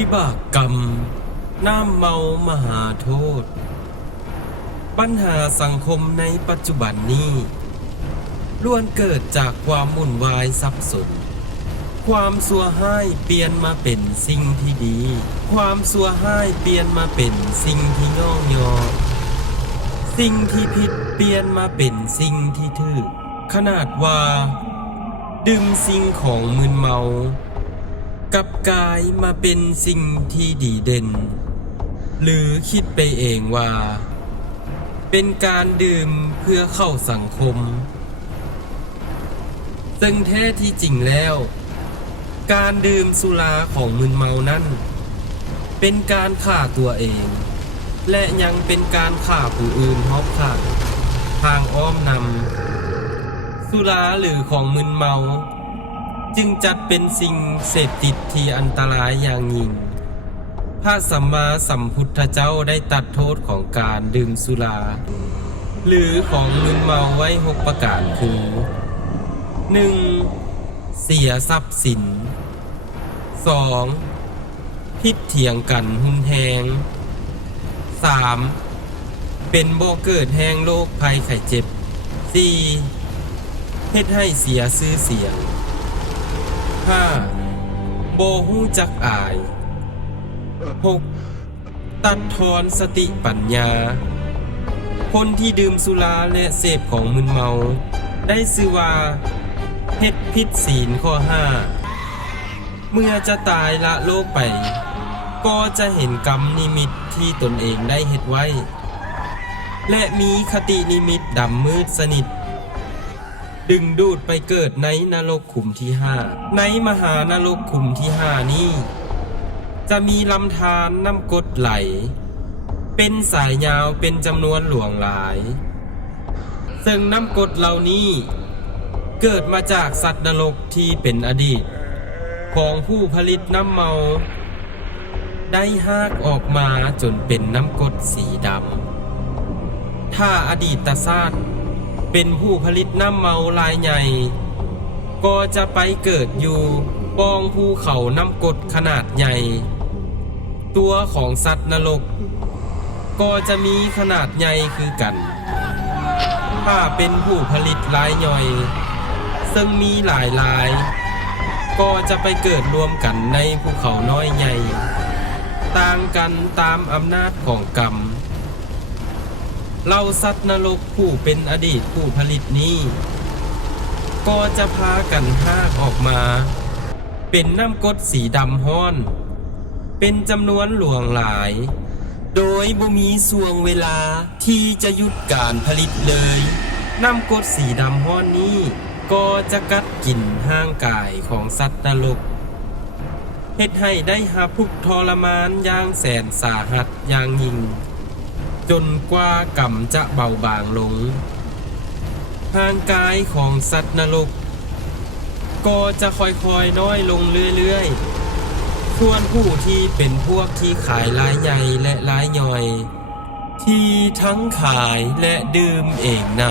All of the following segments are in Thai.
วิบากกรรมน้ำเมามหาโทษปัญหาสังคมในปัจจุบันนี้ล้วนเกิดจากความวุ่นวายสับสนความซัวห้ายเปลี่ยนมาเป็นสิ่งที่ดีความซัวห้ายเปลี่ยนมาเป็นสิ่งที่ย่อยอสิ่งที่ผิดเปลี่ยนมาเป็นสิ่งที่ถูกขนาดว่าดื่มสิ่งของมึนเมากับกายมาเป็นสิ่งที่ดีเด่นหรือคิดไปเองว่าเป็นการดื่มเพื่อเข้าสังคมซึ่งแท้ที่จริงแล้วการดื่มสุราของมึนเมานั้นเป็นการฆ่าตัวเองและยังเป็นการฆ่าผู้อื่นรอบข้างทางอ้อมนำสุราหรือของมึนเมาจึงจัดเป็นสิ่งเสพติดที่อันตรายอย่างยิ่งพระสัมมาสัมพุทธเจ้าได้ตัดโทษของการดื่มสุราหรือของมึนเมาไว้6ประการคือ 1. เสียทรัพย์สิน 2. พิษเถียงกันหุนแหง 3. เป็นบ่อเกิดแห่งโรคภัยไข้เจ็บ 4. เฮ็ดให้เสียชื่อเสียง 5. บ่ฮู้จักอาย 6. ตัดทอนสติปัญญาคนที่ดื่มสุราและเสพของมึนเมาได้ชื่อว่าเฮ็ดผิดศีลข้อ 5เมื่อจะตายละโลกไปก็จะเห็นกรรมนิมิตที่ตนเองได้เฮ็ดไว้และมีคตินิมิตดำมืดสนิทดึงดูดไปเกิดในนรกขุมที่5ในมหานรกขุมที่5นี้จะมีลำธารน้ำกรดไหลเป็นสายยาวเป็นจำนวนหลวงหลายซึ่งน้ำกรดเหล่านี้เกิดมาจากสัตว์นรกที่เป็นอดีตของผู้ผลิตน้ำเมาได้หากออกมาจนเป็นน้ำกรดสีดำถ้าอดีตชาติเป็นผู้ผลิตน้ำเมารายใหญ่ก็จะไปเกิดอยู่ปองภูเขาน้ำกรดขนาดใหญ่ตัวของสัตว์นรกก็จะมีขนาดใหญ่คือกันถ้าเป็นผู้ผลิตรายย่อยซึ่งมีหลายก็จะไปเกิดรวมกันในภูเขาน้อยใหญ่ต่างกันตามอำนาจของกรรมเหล่าสัตว์นรกผู้เป็นอดีตผู้ผลิตนี้ก็จะพากันหากออกมาเป็นน้ำกรดสีดำฮ้อนเป็นจำนวนหลวงหลายโดยบ่มีช่วงเวลาที่จะหยุดการผลิตเลยน้ำกรดสีดำฮ้อนนี้ก็จะกัดกินห่างกายของสัตว์นรกเฮ็ดให้ได้รับทุกข์ทรมานอย่างแสนสาหัสอย่างยิ่งจนกว่ากรรมจะเบาบางลงห่างกายของสัตว์นรกก็จะค่อยๆน้อยลงเรื่อยๆส่วนผู้ที่เป็นพวกที่ขายรายใหญ่และรายย่อยที่ทั้งขายและดื่มเองน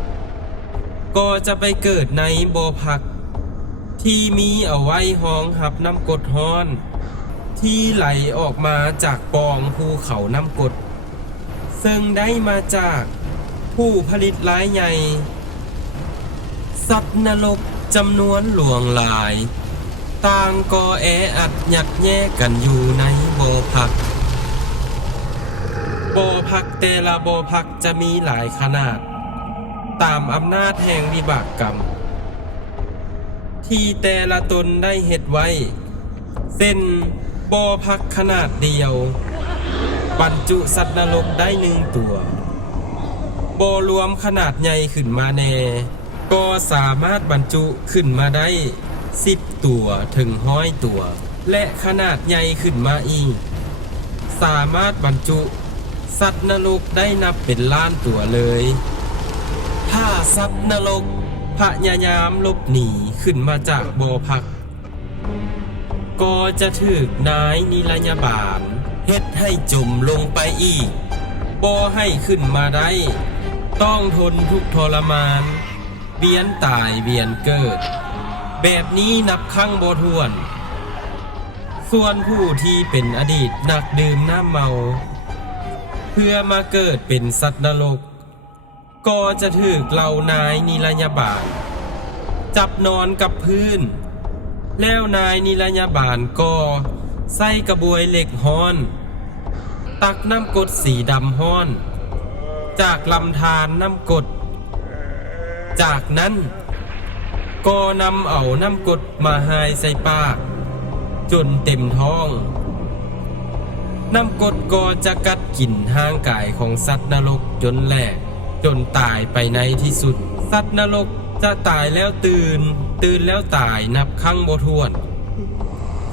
ำก็จะไปเกิดในบ่อพักที่มีเอาไว้ห้องหับน้ำกรดฮ้อนที่ไหลออกมาจากปองภูเขาน้ำกรดซึ่งได้มาจากผู้ผลิตรายใหญ่สัตว์นรกจำนวนหลวงหลายต่างก็แออัดยัดแยกกันอยู่ในบ่อพักแต่ละบ่อพักจะมีหลายขนาดตามอำนาจแห่งวิบากกรรมที่แต่ละตนได้เฮ็ดไว้เส้นบ่อพักขนาดเดียวบรรจุสัตว์นรกได้1ตัวบ่อรวมขนาดใหญ่ขึ้นมาแน่ก็สามารถบรรจุขึ้นมาได้10ตัวถึง100ตัวและขนาดใหญ่ขึ้นมาอีกสามารถบรรจุสัตว์นรกได้นับเป็นล้านตัวเลยถ้าสัตว์นรกพยายามหลบหนีขึ้นมาจากบ่อพักก็จะถูกนายนิรยาบาลเฮ็ดให้จมลงไปอีกบ่ให้ขึ้นมาได้ต้องทนทุกข์ทรมานเวียนตายเวียนเกิดแบบนี้นับครั้งบ่ถ้วน ส่วนผู้ที่เป็นอดีตนักดื่มน้ำเมา เพื่อมาเกิดเป็นสัตว์นรกก็จะถูกเหล่านายนิรยาบาลจับนอนกับพื้นแล้วนายนิรยาบาลก็ใส่กระบวยเหล็กฮ้อนตักน้ำกรดสีดำฮ้อนจากลำธารน้ำกรดจากนั้นก็นำเอาน้ำกรดมาหายใส่ปากจนเต็มท้องน้ำกรดก็จะกัดกินห่างกายของสัตว์นรกจนแหลกจนตายไปในที่สุดสัตว์นรกจะตายแล้วตื่นแล้วตายนับครั้งบ่ถ้วน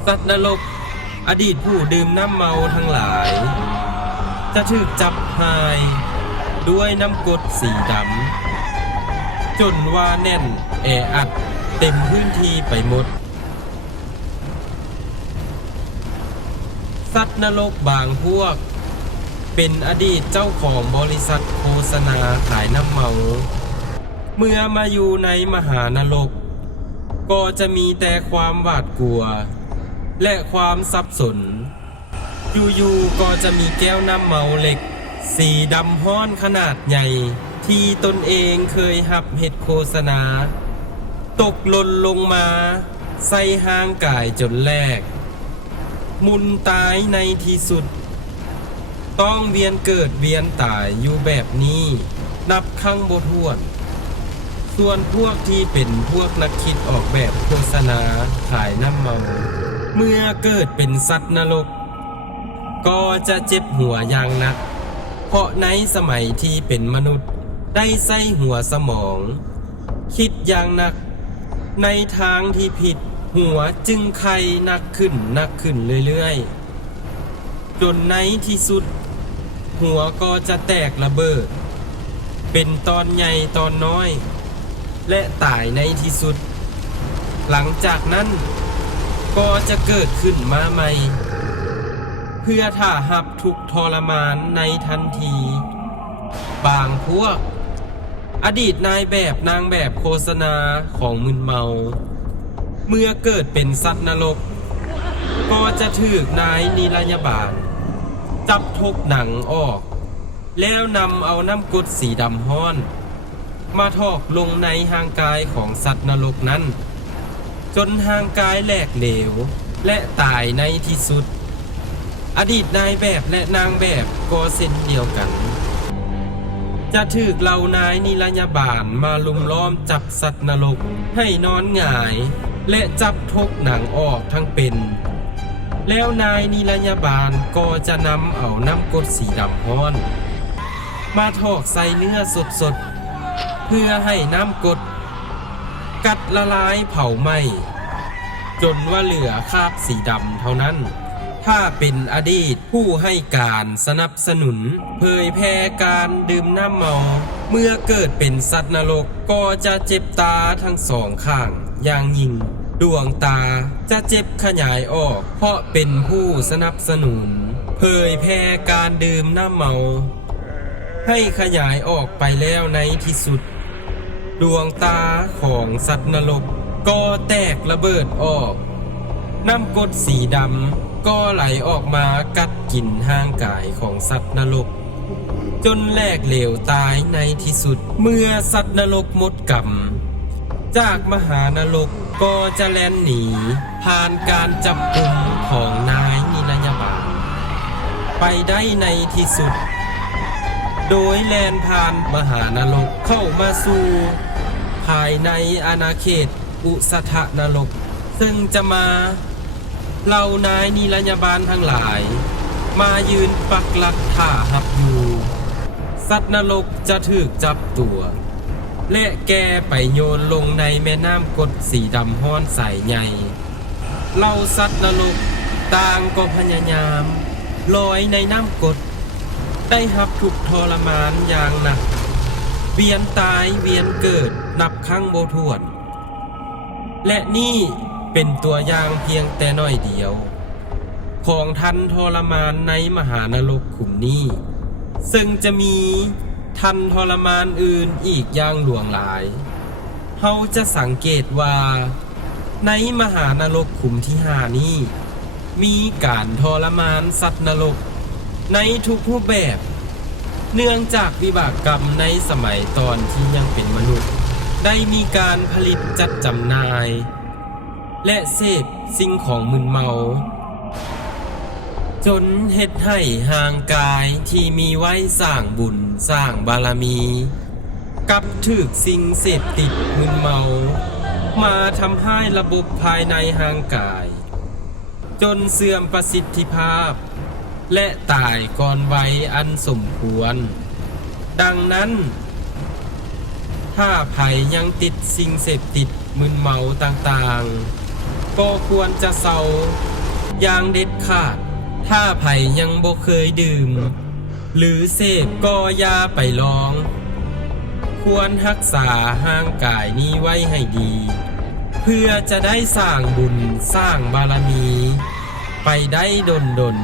สัตว์นรกอดีตผู้ดื่มน้ำเมาทั้งหลายจะถูกจับหายด้วยน้ำกรดสีดำจนว่าแน่นแออัดเต็มพื้นที่ไปหมดสัตว์นรกบางพวกเป็นอดีตเจ้าของบริษัทโฆษณาขายน้ำเมาเมื่อมาอยู่ในมหานรกก็จะมีแต่ความหวาดกลัวและความสับสนอยู่ๆก็จะมีแก้วน้ำเมาเหล็กสีดำฮ้อนขนาดใหญ่ที่ตนเองเคยหับเฮ็ดโฆษณาตกหล่นลงมาใส่ห่างกายจนแหลกมุนตายในที่สุดต้องเวียนเกิดเวียนตายอยู่แบบนี้นับครั้งบ่ถ้วนส่วนพวกที่เป็นพวกนักคิดออกแบบโฆษณาขายน้ำเมาเมื่อเกิดเป็นสัตว์นรกก็จะเจ็บหัวอย่างหนักเพราะในสมัยที่เป็นมนุษย์ได้ใส่หัวสมองคิดอย่างหนักในทางที่ผิดหัวจึงไข้หนักขึ้นเรื่อยๆจนในที่สุดหัวก็จะแตกระเบิดเป็นตอนใหญ่ตอนน้อยและตายในที่สุดหลังจากนั้นก็จะเกิดขึ้นมาใหม่เพื่อท่าหับทุกทรมานในทันทีบางพวกอดีตนายแบบนางแบบโฆษณาของมึนเมาเมื่อเกิดเป็นสัตว์นรกก็จะถูกนายนิรยาบาลจับทกหนังออกแล้วนำเอาน้ำกรดสีดำฮ้อนมาทอกลงในห่างกายของสัตว์นรกนั้นจนห่างกายแหลกเหลวและตายในที่สุดอดีตนายแบบและนางแบบก็เช่นเดียวกันจะถูกเหล่านายนิรยาบาลมาลุมล้อมจับสัตว์นรกให้นอนหงายและจับทกหนังออกทั้งเป็นแล้วนายนิรยาบาลก็จะนำเอาน้ำกรดสีดำฮ้อนมาทอกใส่เนื้อสดๆเพื่อให้น้ำกรดกัดละลายเผาไหม้จนว่าเหลือคราบสีดำเท่านั้นถ้าเป็นอดีตผู้ให้การสนับสนุนเผยแพร่การดื่มน้ำเมาเมื่อเกิดเป็นสัตว์นรกก็จะเจ็บตาทั้งสองข้างอย่างยิ่งดวงตาจะเจ็บขยายออกเพราะเป็นผู้สนับสนุนเผยแพร่การดื่มน้ำเมาให้ขยายออกไปแล้วในที่สุดดวงตาของสัตว์นรกก็แตกระเบิดออกน้ำกรดสีดำก็ไหลออกมากัดกินห่างกายของสัตว์นรกจนแหลกเหลวตายในที่สุดเมื่อสัตว์นรกหมดกรรมจากมหานรกก็จะแล่นหนีผ่านการจับกุมของนายนิรยาบาลไปได้ในที่สุดโดยแล่นผ่านมหานรกเข้ามาสู่ภายในอาณาเขตอุสธนรกซึ่งจะมาเหล่านายนิรยาบาลทั้งหลายมายืนปักหลักท่าหับอยู่สัตว์นรกจะถูกจับตัวและแกไปโยนลงในแม่น้ำกรดสีดำฮ้อนใสใหญ่เหล่าสัตว์นรกต่างก็พยายามลอยในน้ำกรดได้หับทุกข์ทรมานอย่างหนักเวียนตายเวียนเกิดนับครั้งบ่ถ้วนและนี่เป็นตัวอย่างเพียงแต่น้อยเดียวของทันทรมานในมหานรกขุมนี้ซึ่งจะมีทันทรมานอื่นอีกอย่างหลวงหลายเฮาจะสังเกตว่าในมหานรกขุมที่5นี้ มีการทรมานสัตว์นรกในทุกรูปแบบ เนื่องจากวิบากกรรมในสมัยตอนที่ยังเป็นมนุษย์ ได้มีการผลิตจัดจำหน่าย และเสพสิ่งของมึนเมา จนเฮ็ดให้ห่างกายที่มีไว้สร้างบุญสร้างบารมี กับถูกสิ่งเสพติดมึนเมา มาทำให้ระบบภายในห่างกาย จนเสื่อมประสิทธิภาพ และตายก่อนวัยอันสมควร ดังนั้น ถ้าไผยังติดสิ่งเสพติดมึนเมาต่างๆ ก็ควรจะเซาอย่างเด็ดขาด ถ้าไผยังบ่เคยดื่ม หรือเสพก็อย่าไปลอง ควรรักษาห่างกายนี้ไว้ให้ดี เพื่อจะได้สร้างบุญสร้างบารมี ไปได้ดน